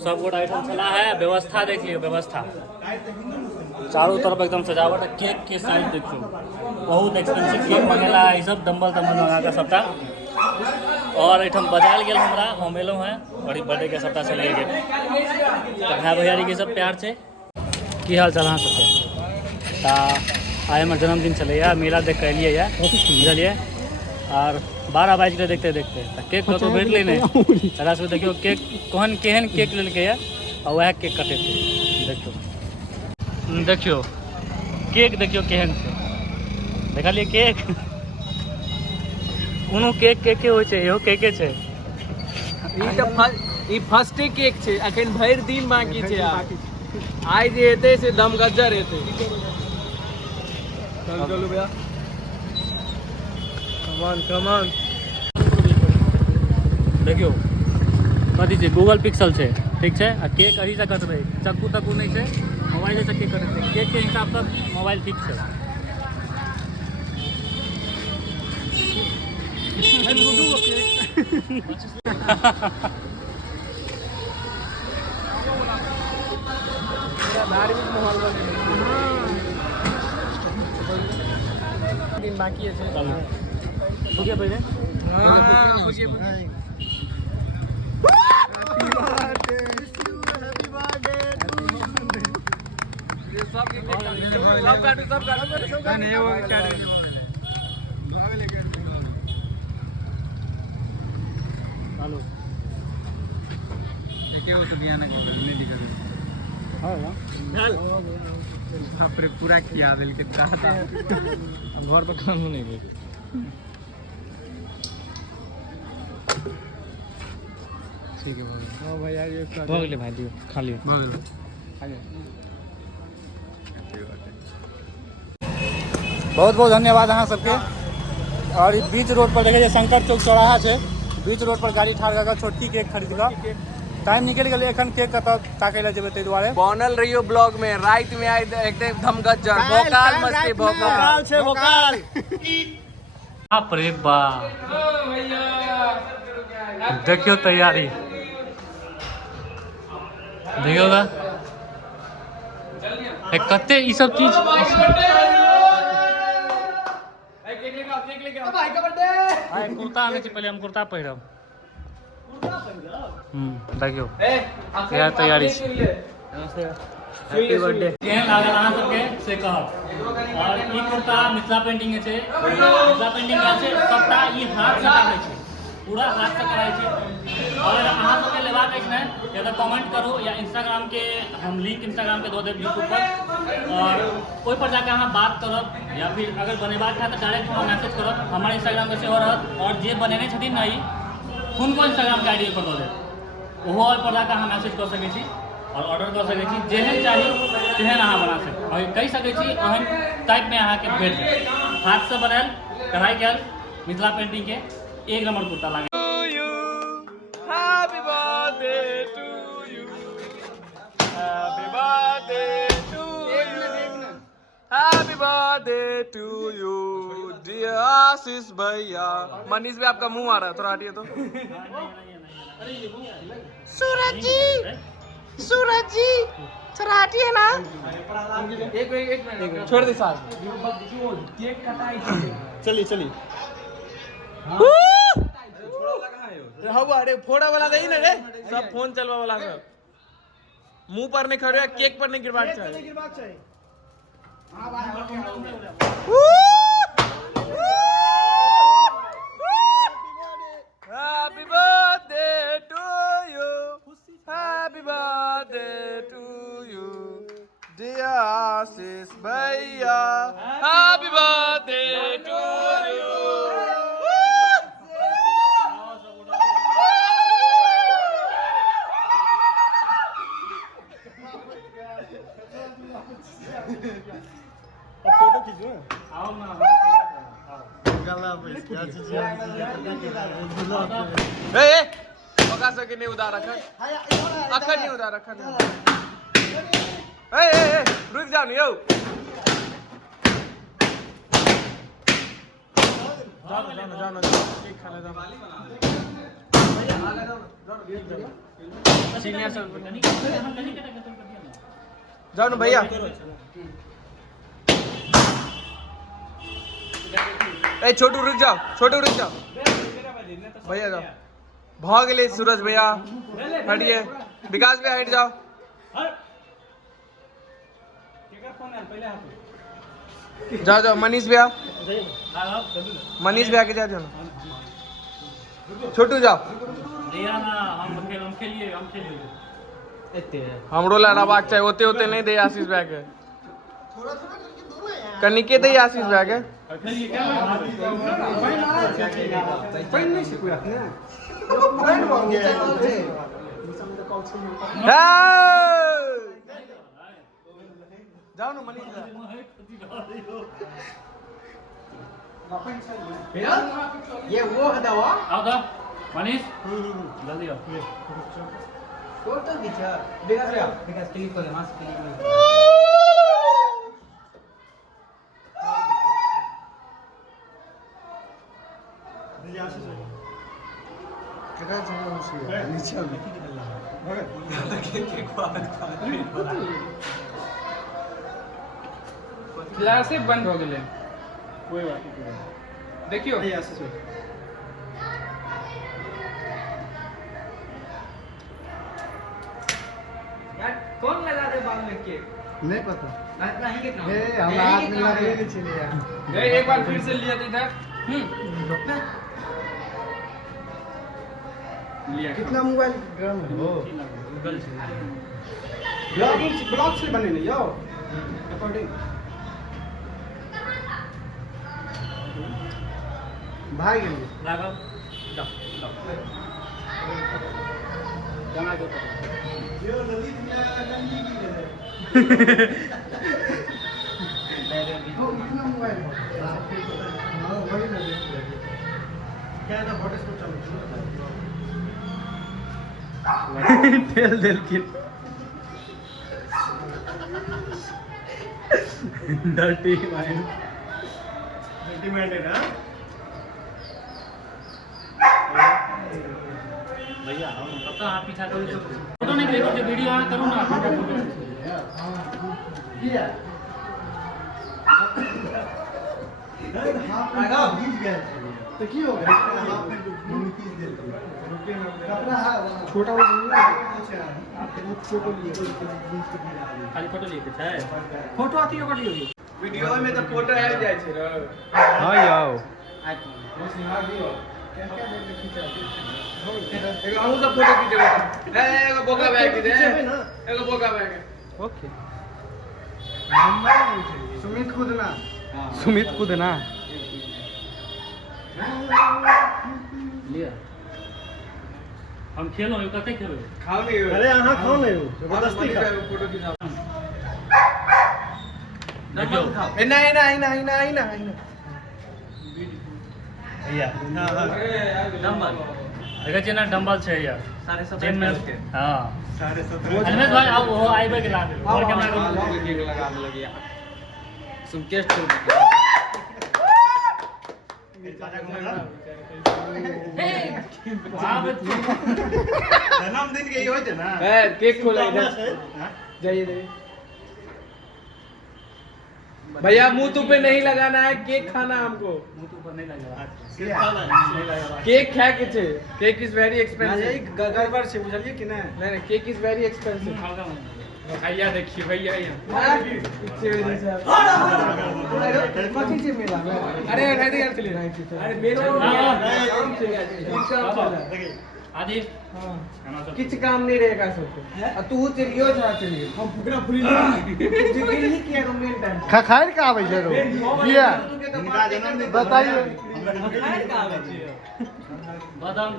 सब गोटा आइटम चला है। व्यवस्था देख लियो, व्यवस्था चारों तरफ एकदम सजावट है। केक के साइज देखियो, बहुत एक्सपेंसिव केक मंगेला है, सब डम्बल तम्बल मंगा के सबटा। और एठम बजायल गेल हमरा, हम एलहुँ हैं बड़ी बर्थडे के सबटा चलि गेल। तो भाई भैयारी के सब प्यार छै। की हाल चाल अहाँ सबके? तऽ आइ हमर जन्मदिन छलैए, मेला देख कऽ एलियै यऽ, बुझलियै। और 12 बाजि गेलै देखते देखते, तऽ केक कतहु भेटलै नहि। तकरा सबके देखियौ केक केहन केक लेलकै यऽ, और वएह केक कटेतै। देखियौ केक देखियौ केहन छै, देखलियै केक। कोनो केक केके होइ छै, इहो केके छै। ई फर्स्टे केक छै, अखन भरि दिन बाकी छै। आइ जे हेतै से दमगज्जर हेतै। चलू भैया, कमान। देखियो कथी छै, गूगल पिक्सल छै, ठीक छै। आ केक अही से कटबै, चक्कू तक्कू नहीं छै, मोबाइल से केक कटेतै। केक के हिसाब से मोबाइल ठीक छै। धार्मिक माहौल दिन बाकी है। बुझे पहले पूरा किया दिल के घर पर काम नहीं गई। ठीक है भैया, ये हो गए भाई, दियो खा लियो। बहुत बहुत धन्यवाद अहाँ सबके। और ई बीच रोड पर देखे शंकर चौक चौराहा छै, बीच रोड पर गाड़ी ठाड़ कऽ छोटकी केक खरीद कऽ। टाइम निकलि गेलै, एखन केक कतऽ ताकै लए जेबै, ताहि दुआरे बनल रहियो ब्लॉग में। रात में आइ एकदम धमगज्जर भोकाल मस्ती, भोकाल छै भोकाल। बाप रे बाप, देखियो तैयारी, देखियो ना कते ई सब चीज। कुर्ता आने पहले हम कुर्ता पहिरब। देखियो यह तैयारी छै। Happy birthday. केहन लागल अहाँ सबके से कहब। और ई कुर्ता मिथिला पेंटिंग के छै, मिथिला पेंटिंग के छै, सबटा ई हाथ से काटै छै, पूरा हाथ से कराय छै। और अगर अहाँ सबके लेबाक अछि ने, या तऽ कमेंट करू, या इंस्टाग्राम के हम लिंक इंस्टाग्राम के दऽ देब यूट्यूब पर, और ओहि पर जाके अहाँ बात करब, या फिर अगर बनेबाक है तऽ डायरेक्ट हमरा मैसेज करब। हमर इंस्टाग्राम के सेहो रहत, और जे बनेने छथिन ने ई हुनको इंस्टाग्राम के आईडी पर दऽ देब, ओहो पर जाके अहाँ मैसेज कऽ सकै छी और ऑर्डर कर सकै छी। जेहन चाही तेहन अहाँ बना सकते, और कहि सकै छी ओहन टाइप में अहाँके भेट जायत। हाथ से बनायल, कढ़ाई कयल, मिथिला पेंटिंग के एक नंबर कुर्ता लागे। Happy birthday to you, happy birthday to you, happy birthday to you dear Ashish भैया। मनीष भी आपका मुंह आ रहा है, थोड़ा हटिए तो। सूरज जी थोड़ा हटिए ना। एक मिनट छोड़ दे साथ। केक कटाई चली अरे फोड़ा वाला नहीं ना रे, सब फोन चलवा वाला सब। मुंह पर नहीं खड़े, केक पर नहीं गिरवाक चाहिए। Happy birthday to you, happy birthday to you, dear Ashish Bhaiya, happy birthday to you. Photo खींचो, आओ ना। सके नहीं उधार अखन नहीं उधार अखन। रुक जाओ नहीं हो। जानो केक खाने जाओ। सीनियर सर कहीं के जाओ ना भैया ए छोटू रुक जाओ भैया जाओ भाग ले सूरज भैया हटिए विकास भैया हट जाओ जाओ मनीष भैया के जाओ ना छोटू जाओ हम खेलिए हमरो लड़ाबाक चाहिए होते होते नहीं दे आशीष भैया के कनिके दे आशीष भैया के जाओ ना मनीष ये वो है दवा आओ तो मनीष जल्दी आओ फोटो खींचा विकास क्लिक कर मास क्लिक कर क्लासे बंद हो गए कोई बात नहीं देखियो यार कौन लगा दे बाल में केक नहीं पता इतना ही कितना हम हाथ में लगा के चले यार एक बार फिर से लिया था इधर लिया कितना मोबाइल गरम हो गूगल से ब्लॉग से बने नहीं यो रिकॉर्डिंग भाई गेली लगाओ जाना दो यो ललित में गंदी की है तो कितना मोबाइल हां वही ना क्या ना हॉटस्पॉट चालू तेल दिल की डर्टी माइंड है ना भैया पता आप पीछा कर फोटो नहीं क्लिक करते वीडियो ऑन करूँ ना ये हां भीज गया तो की हो गया हाफ में खींच दे कपड़ा है छोटा वो फोटो लिए खाली फोटो लिए के छै फोटो आती है कटी होगी वीडियो में तो फोटो आ जाए छे रे हां याओ एगो हमहू सब फोटो खींचेबे एगो बोका बैग दे एगो बोका बैग ओके सुमित खुद ना लिया हम खेलो यो कते खेलो खाओ नहीं अरे यहाँ खाओ नहीं हो जबरदस्ती खा फोटो खींचाओ देखियो ए नहीं नहीं नहीं नहीं नहीं भैया हां डंबल देखै छियै ना डंबल छै यार 17.5 जिम में के हां 17.5 अजमेश भाई अब वो आइबे के लागे और कैमरा केक लगा दे लगी सुमकेश तो जन्मदिन के ही होते ना ए केक खोला इधर जाइए जाइए भैया मुंह पे नहीं लगाना है केक खाना हमको मुंह तो ऊपर नहीं लगा केक खाए के छे केक इज वेरी एक्सपेंसिव गड़बड़ से बुझलिए कि नहीं नहीं नहीं केक इज वेरी एक्सपेंसिव भैया देखिए भैया अरे नहीं यार चलिए अरे मेरा आदि किच काम नहीं रहेगा सबको तू चलियो जा चलिए हम फुकरा फुली जिंदगी ही किया रो मेन टाइम खाए का आवे छै रो किया बताइए बादाम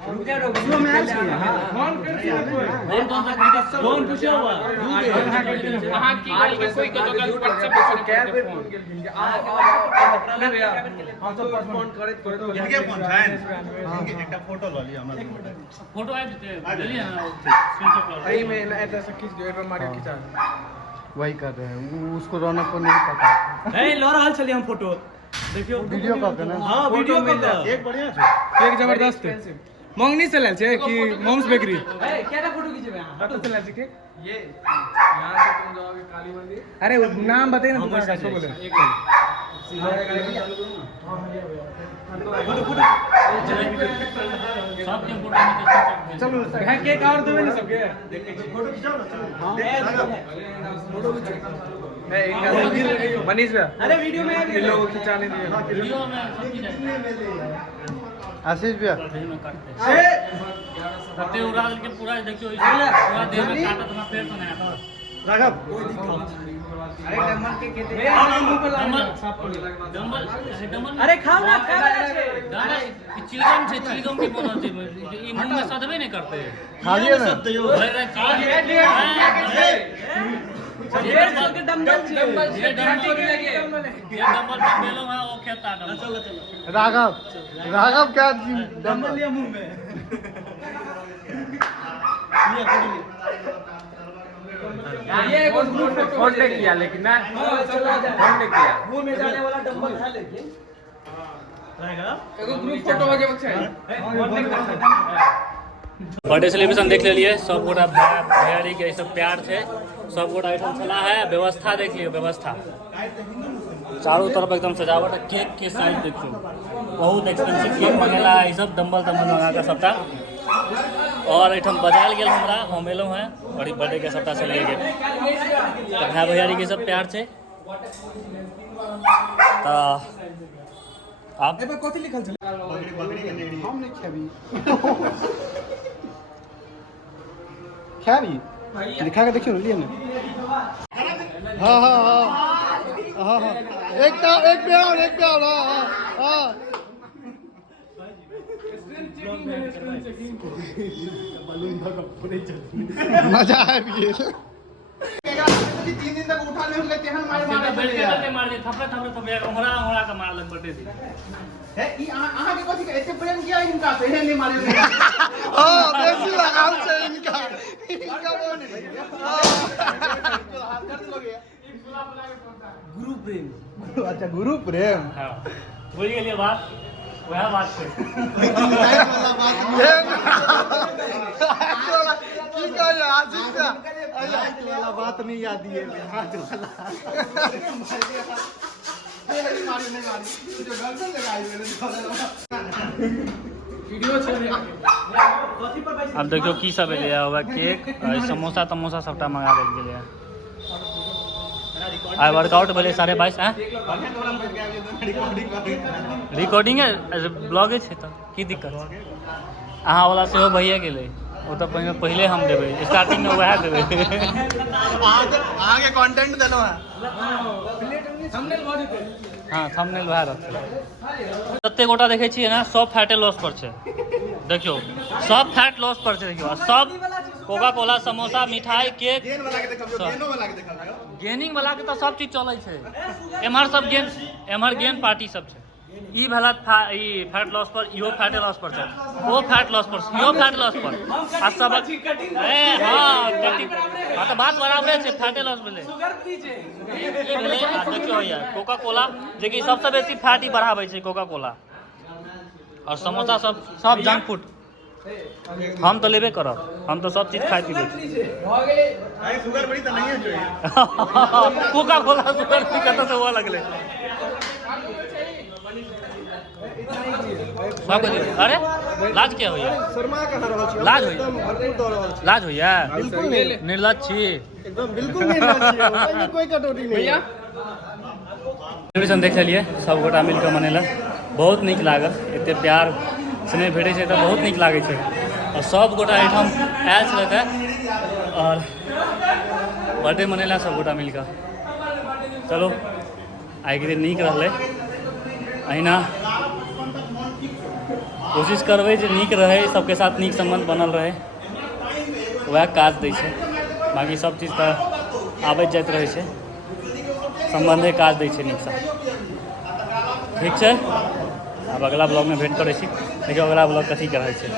रुका रो वीडियो में आयल छी फोन कर दिया लोन पूछो हुआ वहां की गल के कोई के गल पर सब कैब पे फोन के हां तो फोन करे इनके फोन छै इनके एकटा फोटो ल लिया हमरा फोटो आ जते ले ना स्क्रीनशॉट कर सही में ऐसा सब खींच दो एक बार मारियो खींचा वही कर रहे हैं उसको रौनक को नहीं पता ए लो रहल छली हम फोटो देखियो वीडियो कॉल करना हां वीडियो कॉल एक बढ़िया छै एक जबरदस्त है मंगनी से लाल छे कि मॉम्स बेकरी केटा फोटो खींचे कत से लाल छे के ये यहाँ से तुम जाओगे काली मंदिर अरे वो नाम बताइए ना दुकान का बोले सबके फोटो में चलो है केक और देवे ना सबके फोटो खिंचाओ ना फोटो खिंचाओ मनीष भैया अरे वीडियो में आ गया लोग खिंचाने दिए वीडियो में सब चीज आशीष भैया सत्य उड़ा के पूरा देखियो पूरा देह में काटा तो पेड़ तो नहीं आता राघव अरे डम्बल के कहते डंबल अरे खाओ ना चिलगम से चिलगम के बोलल छै ई मुंह में सदबे नहीं करते खा लिए ना के डम्बल ये डंबल पे बेलो है वो खेता डंबल राघव क्या डम्बल लिया मुंह में ये एक ग्रुप फोटो किया लेकिन ना चला जा फोटो किया मुंह में जाने वाला डम्बल था लेकिन एगो ग्रुप फोटो हो जाए बर्थडे सेलिब्रेशन देख लेलिए सब गोटा भैयारी के सब प्यार थे सब गोटा आइटम चला है व्यवस्था देख लियो व्यवस्था चारों तरफ एकदम सजावट है केक के साइज देखियो बहुत एक्सपेंसिव केक मंगेला ये सब डम्बल मंगा का सबटा और आइटम बजायल गेल हमरा हम एलहुँ हैं बड़ी बर्थडे के सबटा से लिए गेल तो भाई भैयारी के सब प्यार छै तो आप एबे कथि लिखल छले हम नहीं खेबी खेबी लिखा के देखियो लिए ना हां हां हां हां हां एक पे और हां मजा है भी 3 दिन तक उठा नहीं लेते हैं मार दे थपड़े हमरा का मार लग बटे है ई आहा के कथि ऐसे प्रेम किया इनका से नहीं मारे हां बेसी लगाव से इनका बोल हाथ कर दोगे गुरु प्रेम अच्छा गुरु प्रेम हां बोल गेलिए बात वह बात छै की कहे आशीष का वाला बात नहीं याद है हाथ वाला नहीं मारी जो गर्लफ्रेंड लगाई मैंने वीडियो अब देखियो की सब एलिए होगा केक समोसा तमोसा सबटा मंगा देल गेलै आइ वर्कआउट भेलै 22:30 रिकॉर्डिंग है ब्लॉगे छै तऽ की दिक्कत अहाँ वाला सेहो भइए गेलै ओ तऽ पहिले हम देबै स्टार्टिंग में वएह देबै आगे कंटेंट देलो है हाँ थंबनेल वएह रहतै कते गोटा देखै छियै ना सब फैटे लॉस पर छै देखियो सब फैट लॉस पर छै देखियो सब कोका कोला समोसा मिठाई केक गेन वाला के देखियो गेनो वाला के देखियो गेनिंग वाला के तो सब चीज चलै छै एमहर सब गेन एमहर गेन पार्टी सब छै ई भेला ई फैट लॉस पर इहो फैट लॉस पर छै ओ फैट लॉस पर इहो फैट लॉस पर आ सब ए हां कटिंग हां तो बात बराबरे छै फैट लॉस भेलै शुगर फ्री छै ई भेलै देखियो यार कोका कोला जे कि सबसे बेसी फैट ही बढ़ाबै छै कोका कोला और समोसा सब जंक फूड हम तो लेबे करब हम तो सब चीज खाए पीबे भाई शुगर बड़ी तो नहीं है जो कोका कोला शुगर फ्री कत से हुआ लगले अरे लाज क्या होइए शर्मा कहाँ रहल छी लाज होइए भरपूर दौड़ रहल छी लाज होइए बिल्कुल नहीं निर्लज छी एकदम बिल्कुल नहीं रहल छी ओहिमे कोई कटौती नहीं है सेलिब्रेशन देख लिये सब गोटा मिलकर मनेलक बहुत नीक लागल एते प्यार स्नेह भेटै छै तऽ बहुत नीक लागै छै और सब गोटा एहिठाम आयल छलथि और बर्थडे मनेला सब गोटा मिलकर चलो आइ के दिन नीक रहलै अहिना कोशिश करबै जे नीक रहै सबके साथ नीक संबंध बनल रहै वएह काज दै छै बाकी सब चीज तऽ आबैत जाइत रहै छै संबंधे काज दै छै नीकसँ ठीक छै अब अगला ब्लॉग में भेंट करै छी देखियो अगला ब्लॉग कथी कहै छै।